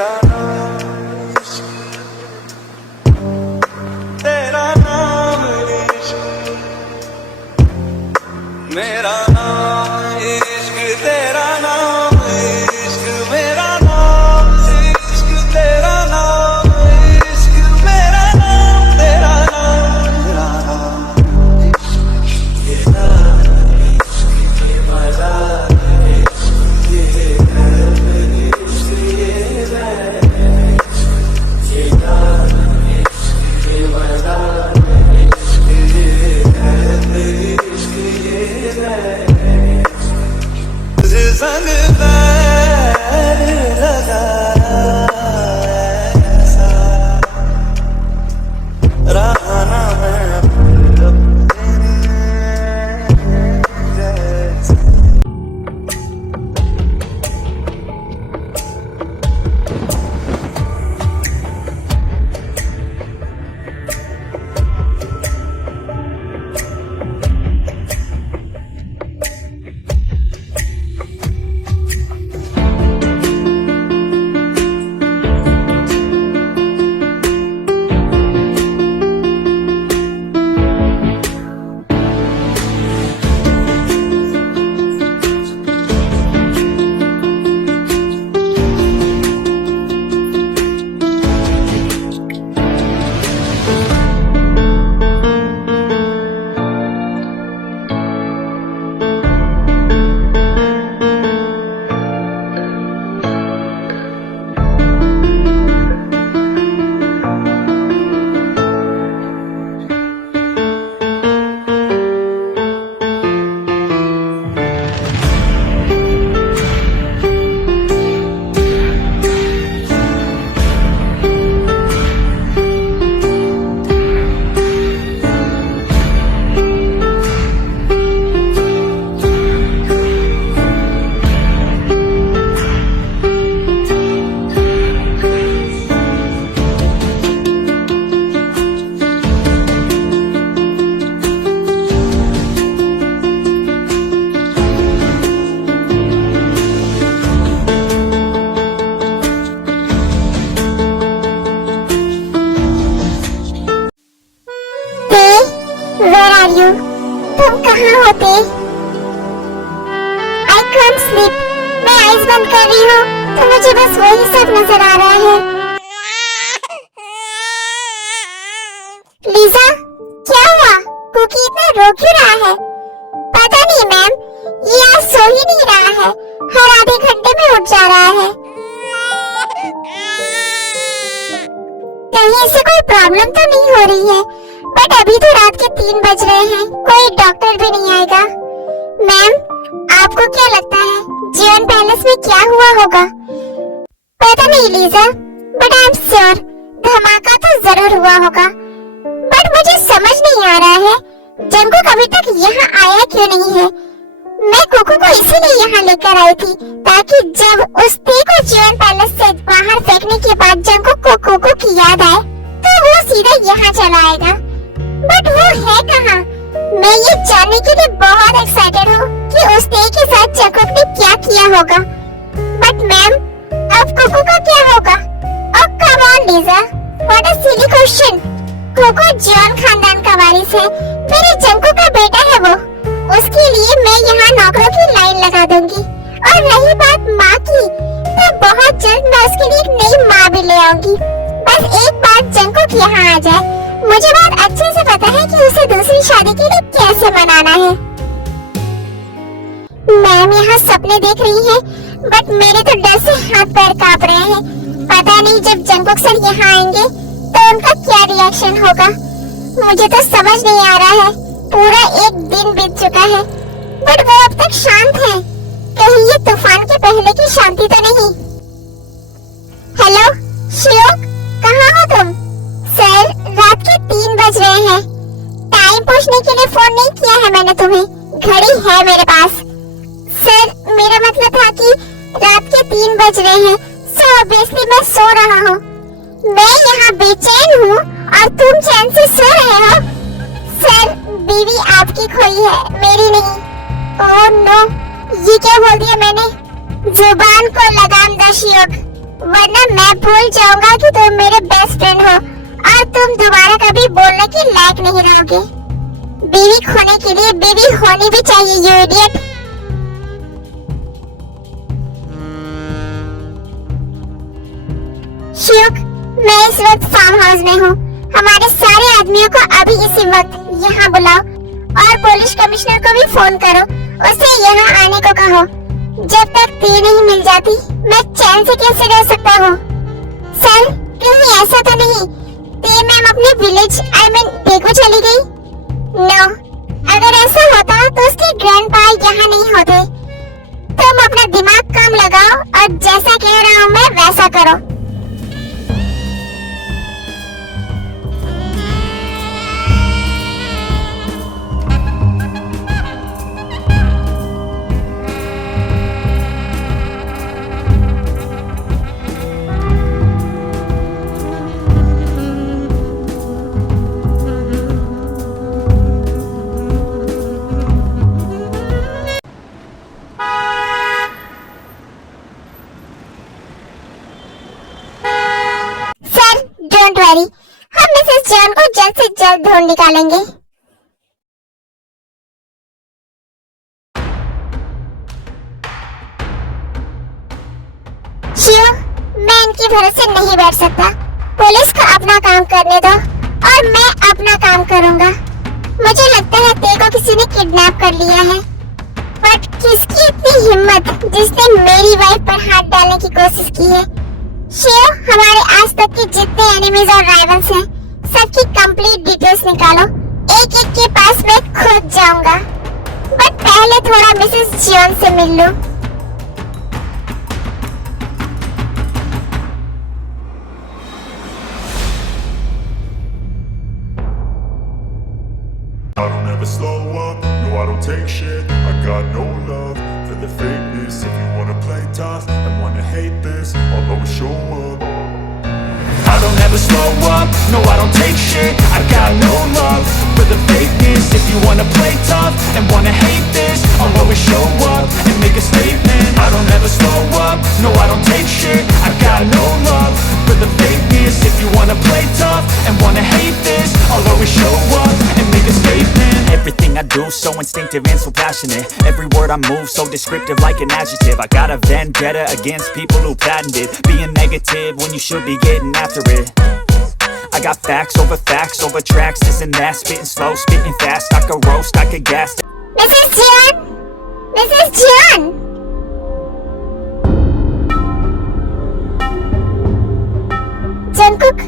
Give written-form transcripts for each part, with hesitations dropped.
मेरा नाम इश्क, तेरा नाम इश्क, मेरा नाम इश्क, तेरा नाम इश्क, मेरा नाम इश्क, तेरा नाम इश्क, मेरा नाम, तेरा नाम, तेरा नाम इश्क, ये नाम इश्क, ये मजा इश्क, ये दर्द इश्क, ये दर्द इश्क, ये नाम इश्क, ये मजा इश्क, ये दर्द इश्क, ये दर्द तुझे संग पैर लगाया ऐसा रहा ना मैं अपने जैसा। Where are you? तुम कहाँ होते? I can't sleep. मैं आइज बंद कर रही हूँ तो मुझे बस वही सब नजर आ रहा है। लीजा, क्या हुआ? कुकी इतना रो क्यों रहा है? पता नहीं मैम, ये आज सो ही नहीं रहा है, हर आधे घंटे में उठ जा रहा है। कहीं इसे कोई प्रॉब्लम तो नहीं हो रही है? बट अभी तो रात के 3 बज रहे हैं, कोई डॉक्टर भी नहीं आएगा। मैम, आपको क्या लगता है जीवन पैलेस में क्या हुआ होगा? पता नहीं Lisa, but I am sure धमाका तो जरूर हुआ होगा। बट मुझे समझ नहीं आ रहा है जंगकुक अभी तक यहाँ आया क्यों नहीं है। मैं कुकू को इसीलिए यहाँ लेकर आई थी ताकि जब उस ती को जीवन पैलेस से बाहर फेंकने के बाद जंगकुक को कुकू की याद आए तो वो सीधा यहाँ चला आएगा। बट वो है कहाँ? मैं ये जानने के लिए बहुत एक्साइटेड हूँ कि उस ती के साथ जंगकुक ने क्या किया होगा। बट मैम, अब कुकू का क्या होगा? Oh come on Lisa, what a silly question. Kuku जीवन खानदान का वारिस है, मेरे जंगकुक का बेटा है वो। उसके लिए मैं यहाँ नौकरों की लाइन लगा दूंगी। और रही बात माँ की, तो बहुत जल्द मैं उसके लिए एक नई माँ भी ले आऊंगी। बस एक बार जंगकुक यहाँ आ जाए, मुझे बहुत अच्छे से पता है कि उसे दूसरी शादी के लिए कैसे मनाना है। मैम यहाँ सपने देख रही है, बट मेरे तो डर से हाथ पैर कांप रहे हैं। पता नहीं जब जंगकुक सर यहाँ आएंगे तो उनका क्या रिएक्शन होगा। मुझे तो समझ नहीं आ रहा है, पूरा एक दिन बीत चुका है बट वो अब तक शांत है। कहीं ये तूफान के पहले की शांति तो नहीं। हेलो शियोक, कहाँ हो तुम? सर, रात के 3 बज रहे हैं। टाइम पूछने के लिए फोन नहीं किया है मैंने तुम्हें, घड़ी है मेरे पास। सर, मेरा मतलब था कि रात के 3 बज रहे हैं, सो ऑब्वियसली मैं सो रहा हूँ। मैं यहाँ बेचैन हूँ और तुम चैन से सो रहे हो। सर, बीवी आपकी खोई है, मेरी नहीं। ओह नो, ये क्या बोल दिया मैंने? जुबान को लगाम दो शियोक। वरना मैं भूल जाऊंगा कि तुम मेरे बेस्ट फ्रेंड हो और तुम दोबारा कभी बोलने के लायक नहीं रहोगे। बीवी खोने के लिए बीवी होनी भी चाहिए, यू इडियट। श्योक, मैं इस वक्त फार्म हाउस में हूँ। हमारे सारे आदमियों को अभी इसी वक्त यहाँ बुलाओ और पुलिस कमिश्नर को भी फोन करो, उसे यहाँ आने को कहो। जब तक ती नहीं मिल जाती मैं चैन से कैसे रह सकता हूँ? सर, कहीं ऐसा तो नहीं ती मैम अपने विलेज देखो चली गई? नो, अगर ऐसा होता तो उसके ग्रैंडपा यहाँ नहीं होते। तुम अपना दिमाग कम लगाओ और जैसा कह रहा हूँ मैं वैसा करो। डोंट वरी, हम मिसेस जॉन को जल्द से जल्द ढूंढ निकालेंगे। शिव, मैं इनके भरोसे नहीं बैठ सकता। पुलिस को अपना काम करने दो और मैं अपना काम करूंगा। मुझे लगता है ते को किसी ने किडनैप कर लिया है, बट किसकी इतनी हिम्मत जिसने मेरी वाइफ पर हाथ डालने की कोशिश की है? शिव, हमारे आज तक के जितने एनिमीज और राइवल्स हैं, सबकी कंप्लीट डिटेल्स निकालो। एक एक के पास मैं खुद जाऊंगा, बट पहले थोड़ा मिसेस जॉन से मिल लूं। I don't ever slow up, no I don't take shit. I got no love for the fakeness. If you wanna play tough and wanna hate this, I'll always show up. I don't ever slow up, no I don't take shit. I got no love for the fakeness. If you wanna play tough and wanna hate this, I'll always show up and make a statement. I don't ever slow up, no I don't take shit. I got no love for the fakeness. If you wanna play tough and wanna hate this, I'll always show up and make a statement. Everything I do so instinctive and so passionate. Every word I move so descriptive like an adjective. I got a vendetta against people who patented being negative when you should be getting after it. I got facts over tracks, this and that. Spitting slow, spitting fast. I could roast, I could gas. Mrs. John! Mrs. John! Jungkook,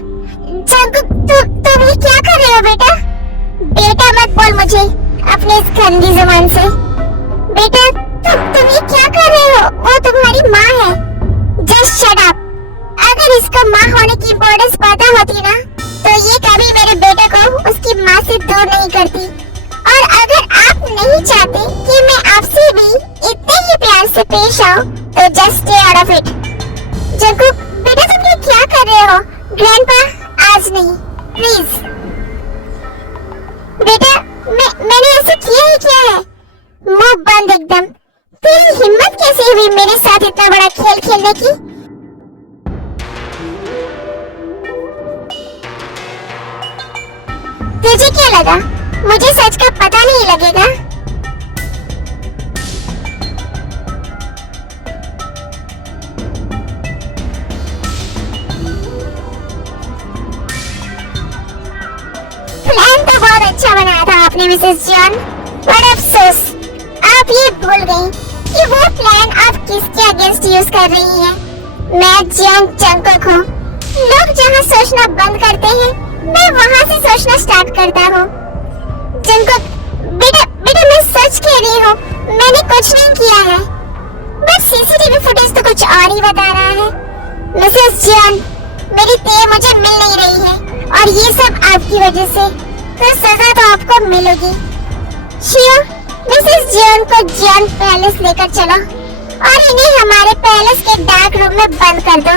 तुम ये क्या कर रहे हो बेटा? बेटा मत बोल मुझे अपने इस गंदी जुबान से। बेटा, तुम ये क्या कर रहे हो? वो तुम्हारी माँ है। Just shut up. अगर इसको माँ होने की इम्पोर्टेंस पता होती ना, तो ये कभी मेरे बेटे को उसकी माँ से दूर नहीं करती। और अगर आप नहीं चाहते कि मैं आपसे भी इतने ही प्यार से पेश आऊं, तो just stay out of it. Jungkook, बेटा तुम ये क्या कर रहे हो? ग्रैंडपा, आज नहीं, प्लीज। बेटा, मैंने ऐसा किया ही क्या है? मुंह बंद एकदम। तेरी हिम्मत कैसे हुई मेरे साथ इतना बड़ा खेल खेलने की? तुझे क्या लगा मुझे सच का पता नहीं लगेगा? प्लान तो बहुत अच्छा बनाया था आपने मिसेस जॉन, पर अफसोस आप ये भूल गई कि वो प्लान आप किसके अगेंस्ट यूज कर रही हैं। मैं जंकुक हूँ। लोग जहाँ सोचना बंद करते हैं, मैं वहाँ से सोचना स्टार्ट करता हूँ। जंकुक, बेटा मैं सच कह रही हूँ, मैंने कुछ नहीं किया है, बस सीसीटीवी फुटेज तो कुछ और ही बता रहा है। मिसेस जॉन, मेरी ते मुझे मिल नहीं रही है और ये सब आपकी वजह से, तो सजा तो आपको मिलेगी। शिव, मिसेस जॉन को जॉन पैलेस लेकर चलो और इन्हें हमारे पैलेस के डार्क रूम में बंद कर दो।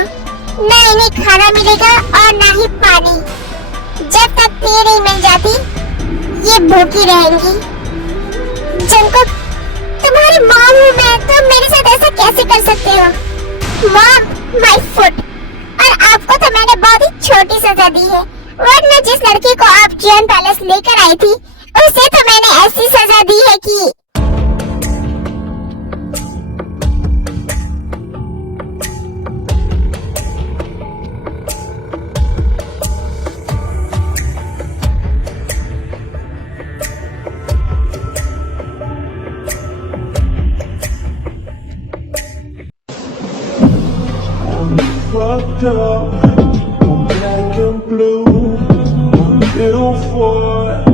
ना इन्हें खाना मिलेगा और ना ही पानी। जब तक ती नहीं मिल जाती, ये भूखी रहेंगी। जंकुक, तुम्हारी मॉम हूँ मैं, तुम मेरे साथ ऐसा कैसे कर सकते हो? Mom, my foot. और आपको तो मैंने बहुत ही छोटी सजा दी है, वरना जिस लड़के को आप जियोन पैलेस लेकर आई थी उसे तो मैंने ऐसी सजा दी है कि Fucked up, I'm black and blue, I'm ill for it.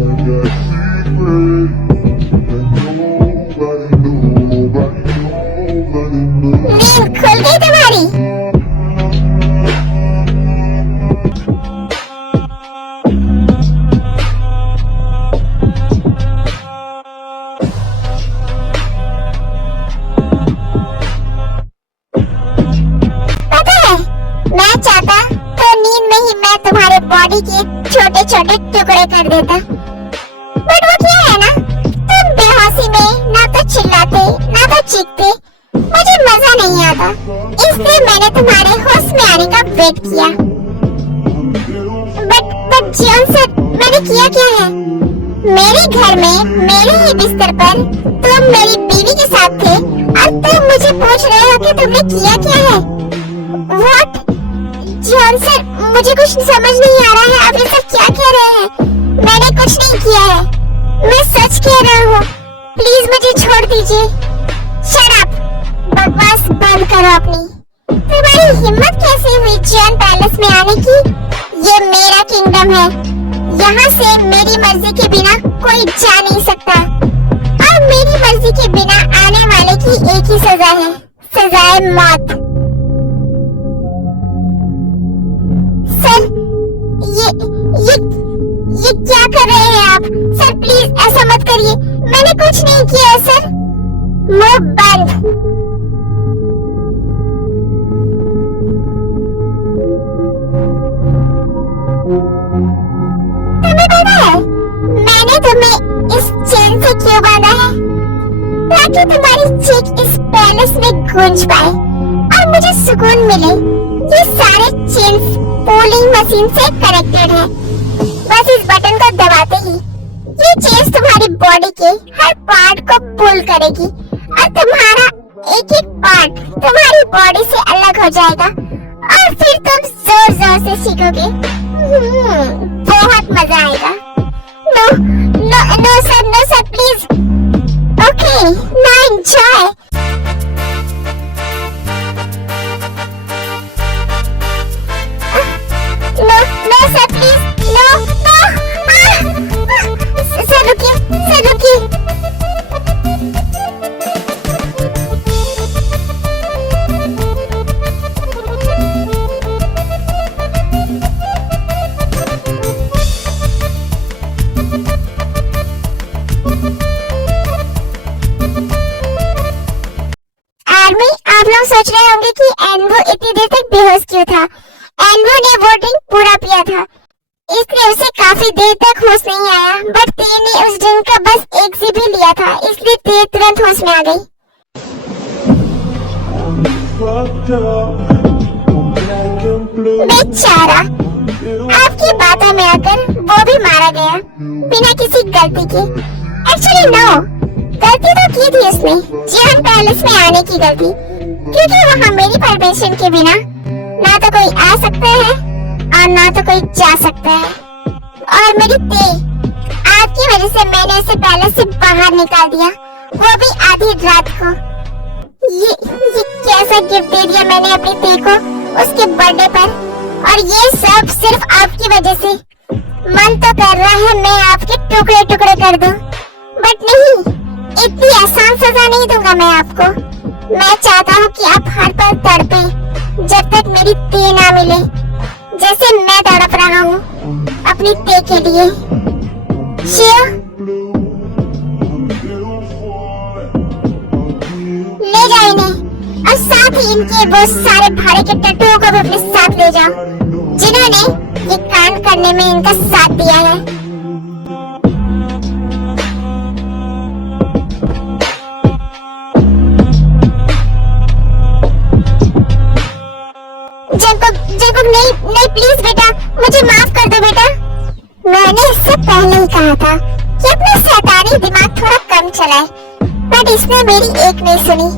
I got secrets that nobody knows. नींद खुल गई तुम्हारी? पता है, मैं चाहता तो नींद में ही मैं तुम्हारे बॉडी के छोटे छोटे टुकड़े कर देता, बट वो क्या है ना, तुम बेहोशी में ना तो चिल्लाते ना तो चीखते, मुझे मजा नहीं आता, इसलिए मैंने तुम्हारे होश में आने का वेट किया। बट जियोन सर, मैंने किया क्या है? मेरे घर में मेरे ही बिस्तर पर तुम मेरी बीवी के साथ थे और तुम मुझे पूछ रहे हो कि तुमने किया क्या है? व्हाट? जियोन सर, मुझे कुछ समझ नहीं आ रहा है, आप ये सब क्या कह रहे हैं? मैंने कुछ नहीं किया है, मैं सच कह रहा हूँ, प्लीज मुझे छोड़ दीजिए। शट अप, बकवास बंद करो अपनी। तुम्हारी हिम्मत कैसे हुई जियोन पैलेस में आने की? ये मेरा किंगडम है, यहाँ से मेरी मर्जी के बिना कोई जा नहीं सकता, और मेरी मर्जी के बिना आने वाले की एक ही सजा है, सजाए मौत। सर, ये क्या कर रहे हैं आप? सर प्लीज ऐसा मत करिए, मैंने कुछ नहीं किया है सर। मुंह बंद। तुम्हें पता है मैंने तुम्हें इस चेन से क्यों बांधा है? ताकि तुम्हारी चीख इस पैलेस में गूंज पाए और मुझे सुकून मिले। ये सारे चेन्स पोलिंग मशीन से कनेक्टेड है, बस इस बटन को दबाते ही ये चेन्स तुम्हारी बॉडी के हर पार्ट को पुल करेगी और तुम्हारा एक एक पार्ट तुम्हारी बॉडी से अलग हो जाएगा और फिर तुम जोर जोर से सीखोगे। बहुत मजा आएगा। No sir please. Okay, now enjoy. No sir please, no. Sir रुकिए। आर्मी, आप लोग सोच रहे होंगे कि एनवो इतनी देर तक बेहोश क्यों था? एनवो ने वो ड्रिंक पूरा पिया था, इसलिए उसे काफी देर तक होश नहीं आया, बट ते ने उस ड्रिंक का बस एक सिप ही लिया था, इसलिए ते तुरंत होश में आ गई। Fucked up, I'm black and blue. बेचारा, आपकी बातों में आकर वो भी मारा गया बिना किसी गलती के। एक्चुअली नो, गलती तो की थी उसने, जियोन पैलेस में आने की गलती, क्योंकि वहाँ मेरी परमिशन के बिना ना तो कोई आ सकता है और ना तो कोई जा सकता है। और मेरी ते, आपकी वजह से मैंने उसे पैलेस से बाहर निकाल दिया, वो भी आधी रात को। ये कैसा गिफ्ट दे दिया मैंने अपनी ते को उसके बर्थडे पर, और ये सब सिर्फ आपकी वजह से। मन तो कर रहा है मैं आपके टुकड़े टुकड़े कर दूं, बट नहीं, इतनी आसान सजा नहीं दूंगा मैं आपको। मैं चाहता हूँ कि आप हर पल तड़पे जब तक मेरी ते ना मिले, जैसे मैं तड़प रहा हूँ अपनी ते के लिए। शिव, ले जाओ इन्हें, और साथ ही इनके वो सारे भाड़े के टट्टुओं को भी अपने साथ ले जाओ जिन्होंने ये कांड करने में इनका साथ दिया है। नहीं नहीं प्लीज बेटा, मुझे माफ कर दो बेटा। मैंने इससे पहले ही कहा था कि अपना शैतानी दिमाग थोड़ा कम चलाए, बट इसने मेरी एक नहीं सुनी।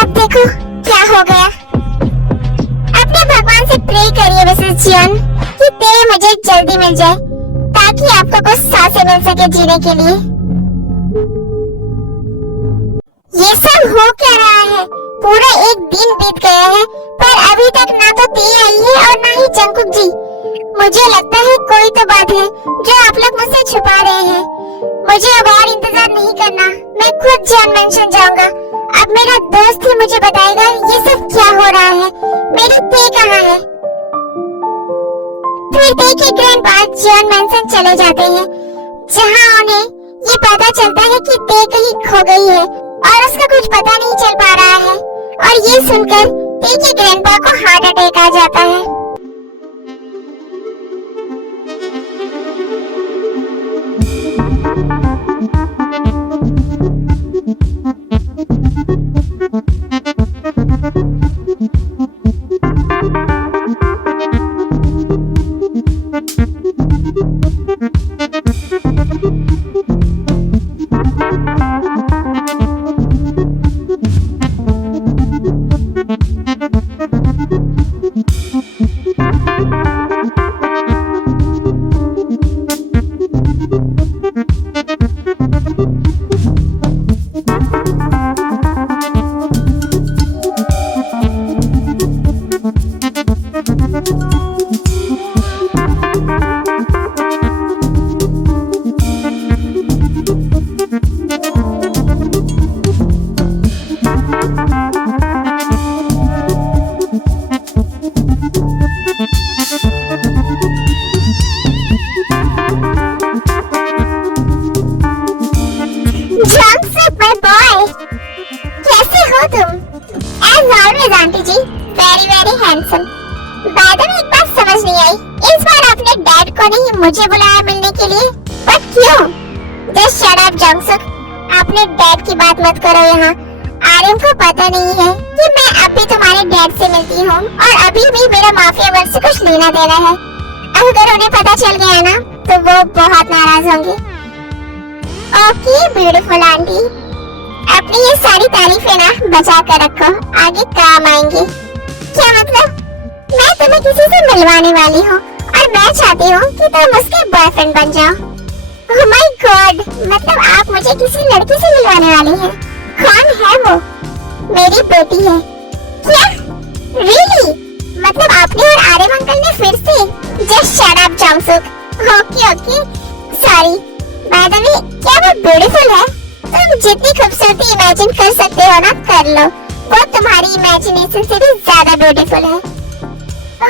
अब देखो क्या हो गया। अपने भगवान से प्रे करिए मिसेस जियोन कि ते मुझे जल्दी मिल जाए ताकि आपको कुछ सांसें मिल सके जीने के लिए। ये सब हो क्या रहा है? पूरा एक दिन बीत गया है पर अभी तक ना तो ते आई है और ना ही जंगकुक जी। मुझे लगता है कोई तो बात है जो आप लोग मुझसे छुपा रहे हैं। मुझे अब और इंतजार नहीं करना, मैं खुद जियोन मेंशन जाऊंगा। अब मेरा दोस्त ही मुझे बताएगा ये सब क्या हो रहा है। मेरी ते कहाँ है? फिर ते के ग्रैंडपा जियोन मेंशन चले जाते हैं, जहाँ उन्हें ये पता चलता है कि ते कहीं खो गई है और उसका कुछ पता नहीं चल पा रहा है। और ये सुनकर ते के ग्रैंडपा को हार्ट अटैक आ जाता है। मुझे बुलाया मिलने के लिए, बट क्यों? जस्ट शट अप जंगसुक, अपने डैड की बात मत करो यहाँ। आर्यन को पता नहीं है कि मैं अभी तुम्हारे डैड से मिलती हूँ और अभी भी मेरा माफिया वर्ग से कुछ लेना देना है। अगर उन्हें पता चल गया ना तो वो बहुत नाराज होंगे। ओके ब्यूटीफुल आंटी, अपनी ये सारी तारीफें ना बचा कर रखो, आगे काम आएंगी। क्या मतलब? मैं तुम्हें किसी से मिलवाने वाली हूँ और मैं चाहती हूँ कि तुम उसके बॉयफ्रेंड बन जाओ। ओह माय गॉड, मतलब आप मुझे किसी लड़की से मिलवाने वाली हैं? कौन है वो? मेरी बेटी है। क्या? रियली? मतलब आपने और आर्यन अंकल ने फिर से? Just shut up Jungsuk. Okay okay, sorry. By the way, क्या वो ब्यूटीफुल है? तुम जितनी खूबसूरती इमेजिन कर सकते हो ना कर लो, वो तुम्हारी इमेजिनेशन से भी ज्यादा ब्यूटीफुल है।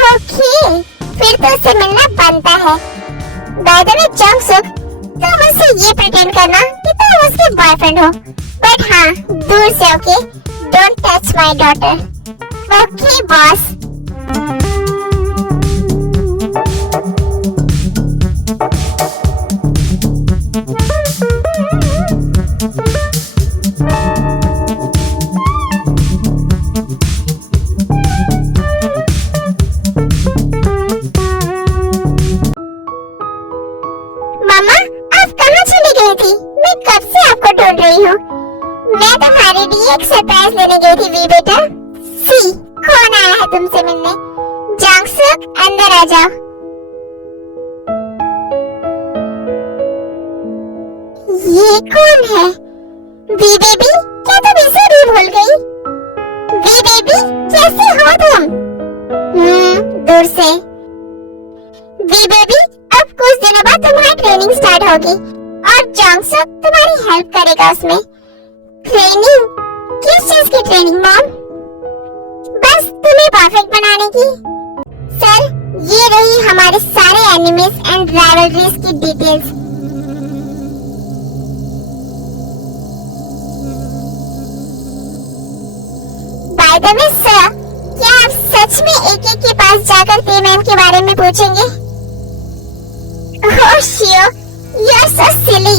ओके, फिर तो उससे मिलना बनता है। बाय द वे जंगसुक, तुम उससे ये प्रिटेंड करना कि तुम उसके बॉयफ्रेंड हो, बट हाँ दूर से, okay? Don't touch my daughter. Okay boss. मैं तुम्हारे लिए एक सरप्राइज लेने गई थी वी बेटा। सी, कौन आया है तुमसे मिलने? जंगसुक, अंदर आ जाओ। ये कौन है? वी बेबी, क्या तुम इसे भी भूल गई? वी बेबी, कैसे हो तुम? दूर से। वी बेबी, अब कुछ दिनों बाद तुम्हारी ट्रेनिंग स्टार्ट होगी और जंगसुक तुम्हारी हेल्प करेगा उसमें। ट्रेनिंग? किस चीज की ट्रेनिंग मॉम? बस तुम्हें परफेक्ट बनाने की। सर, ये रही हमारे सारे एनिमीज एंड राइवलरीज की details. Bye the way sir, क्या आप सच में एक के पास जाकर ते मैम के बारे में पूछेंगे? ओह शियो, यू आर सो सिली।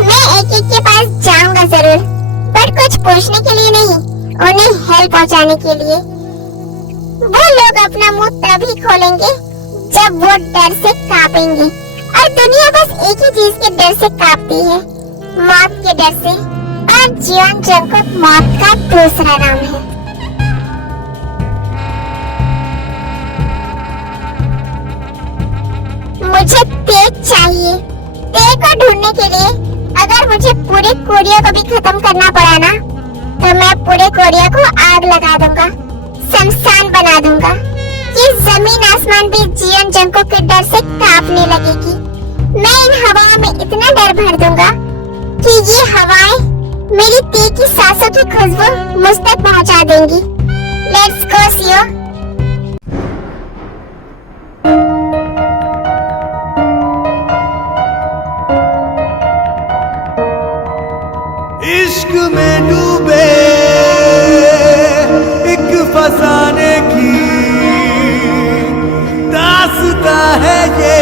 मैं एक के पास जाऊंगा जरूर, बट कुछ पूछने के लिए नहीं, उन्हें हेल्प पहुंचाने के लिए। वो लोग अपना मुंह तभी खोलेंगे जब वो डर से कांपेंगे। और दुनिया बस एक ही चीज के डर से कांपती है, मौत के डर से। और जियोन जंगकुक मौत का दूसरा नाम है। मुझे तेज चाहिए। तेज को ढूंढने के लिए अगर मुझे पूरे कोरिया को भी खत्म करना पड़ा ना, तो मैं पूरे कोरिया को आग लगा दूंगा, शमशान बना दूंगा। ये जमीन आसमान भी जियोन जंगकुक के डर से कांपने लगेगी। मैं इन हवाओं में इतना डर भर दूंगा कि ये हवाएं मेरी तेज की सांसों की खुशबू मुझ तक पहुंचा देंगी। लेट्स गो सियो। इश्क में डूबे एक फसाने की दास्तां है ये,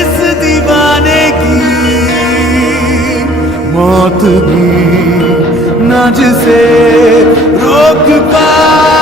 इस दीवाने की मौत भी ना जिसे रोक पाए।